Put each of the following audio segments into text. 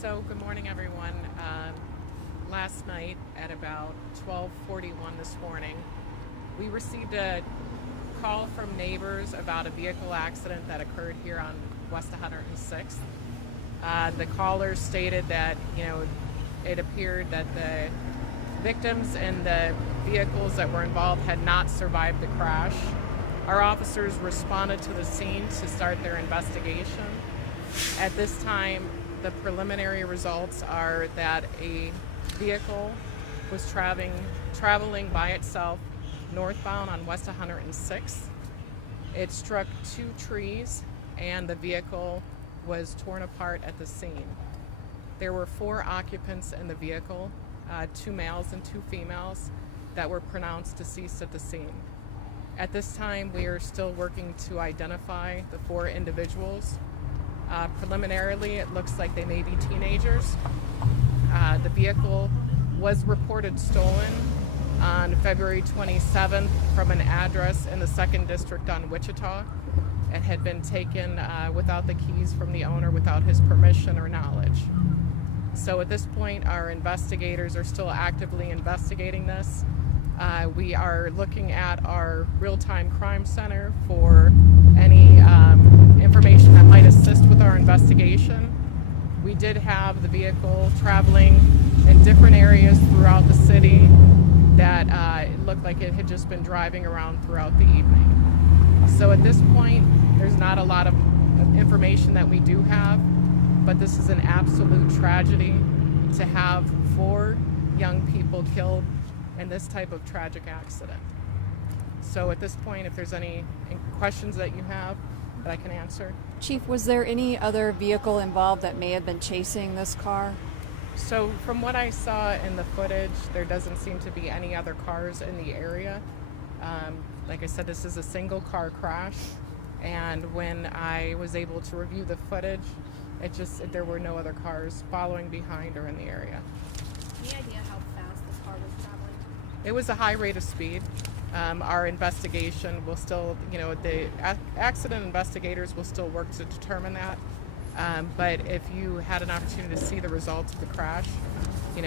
So, good morning, everyone. Last night at about 12:41 this morning, we received a call from neighbors about a vehicle accident that occurred here on West 106th. The callers stated that, it appeared that the victims and the vehicles that were involved had not survived the crash. Our officers responded to the scene to start their investigation. At this time, the preliminary results are that a vehicle was traveling by itself northbound on West 106th. It struck two trees and the vehicle was torn apart at the scene. There were four occupants in the vehicle, two males and two females, that were pronounced deceased at the scene. At this time, we are still working to identify the four individuals. Preliminarily, it looks like they may be teenagers. The vehicle was reported stolen on February 27th from an address in the 2nd District on Wichita. It had been taken without the keys from the owner, without his permission or knowledge. So at this point, our investigators are still actively investigating this. We are looking at our real-time crime center for any information that might assist with our investigation. We did have the vehicle traveling in different areas throughout the city that it looked like it had just been driving around throughout the evening. So at this point, there's not a lot of information that we do have, but this is an absolute tragedy to have four young people killed in this type of tragic accident. So at this point, if there's any questions that you have that I can answer. Chief, was there any other vehicle involved that may have been chasing this car? So from what I saw in the footage, there doesn't seem to be any other cars in the area. Like I said, this is a single car crash, and when I was able to review the footage, there were no other cars following behind or in the area. Any idea how fast this car was traveling? It was a high rate of speed. Our investigation will still, the accident investigators will still work to determine that. But if you had an opportunity to see the results of the crash, it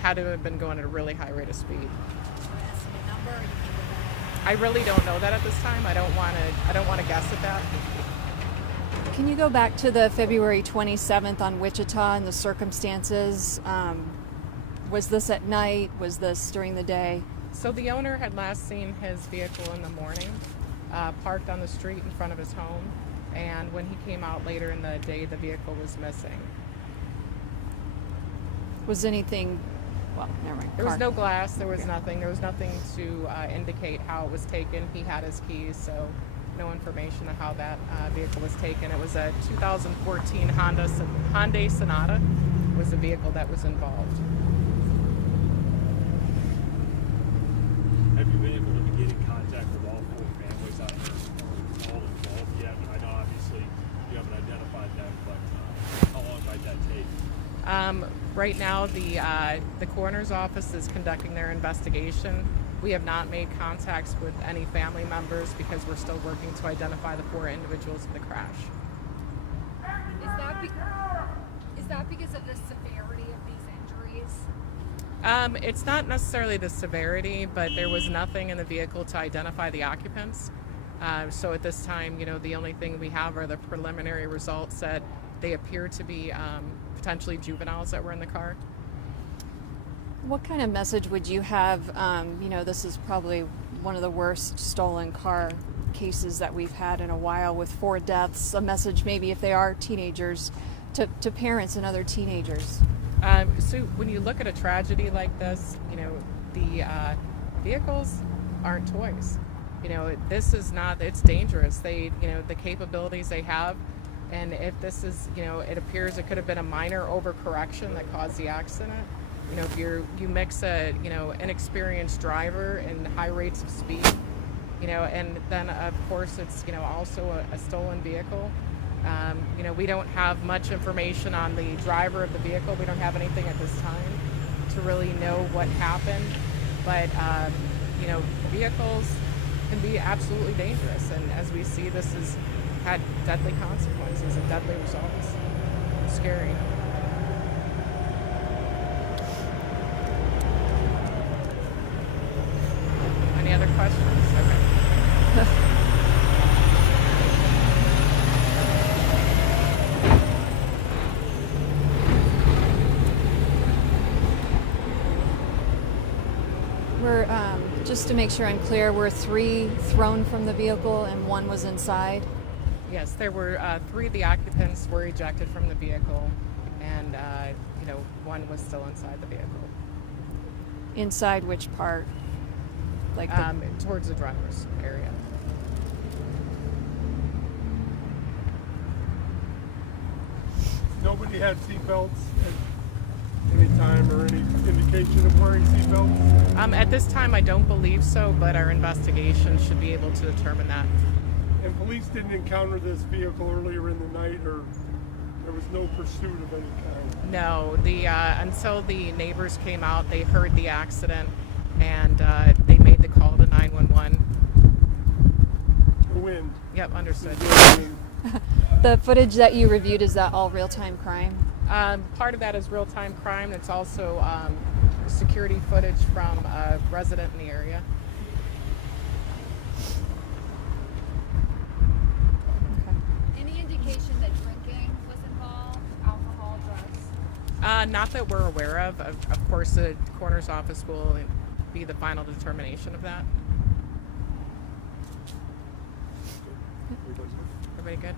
had to have been going at a really high rate of speed. Estimate number, or you can't give that? I really don't know that at this time. I don't want to guess at that. Can you go back to the February 27th on Wichita and the circumstances? Was this at night? Was this during the day? So the owner had last seen his vehicle in the morning, parked on the street in front of his home, and when he came out later in the day, the vehicle was missing. Was anything, well, never mind. There was no glass, there was nothing. There was nothing to indicate how it was taken. He had his keys, so no information on how that vehicle was taken. It was a 2014 Hyundai Sonata was the vehicle that was involved. Have you been able to get in contact with all four families out there, all involved yet? I know obviously you haven't identified them, but how long might that take? Right now, the coroner's office is conducting their investigation. We have not made contacts with any family members because we're still working to identify the four individuals in the crash. Is that because of the severity of these injuries? It's not necessarily the severity, but there was nothing in the vehicle to identify the occupants. So at this time, the only thing we have are the preliminary results that they appear to be potentially juveniles that were in the car. What kind of message would you have? This is probably one of the worst stolen car cases that we've had in a while with 4 deaths. A message maybe if they are teenagers to parents and other teenagers. So when you look at a tragedy like this, the vehicles aren't toys. This is not, it's dangerous. They, the capabilities they have, and if this is, it appears it could have been a minor overcorrection that caused the accident. If you mix a, inexperienced driver and high rates of speed, and then of course it's, also a stolen vehicle. We don't have much information on the driver of the vehicle. We don't have anything at this time to really know what happened. But, vehicles can be absolutely dangerous. And as we see, this has had deadly consequences and deadly results. scary. Any other questions? Okay. We're just to make sure I'm clear. Were 3 thrown from the vehicle and 1 was inside. Yes, there were 3 of the occupants were ejected from the vehicle, and 1 was still inside the vehicle, Inside which part? Like the, towards the driver's area. Nobody had seatbelts at any time or any indication of wearing seatbelts? At this time, I don't believe so, but our investigation should be able to determine that. And police didn't encounter this vehicle earlier in the night, or there was no pursuit of any kind? No, until the neighbors came out, they heard the accident, and they made the call to 911. The wind. Yep, understood. the footage that you reviewed, is that all real-time crime? Part of that is real-time crime. It's also security footage from a resident in the area. Any indication that drinking was involved, alcohol, drugs? Not that we're aware of. Of course, the coroner's office will be the final determination of that. Everybody good?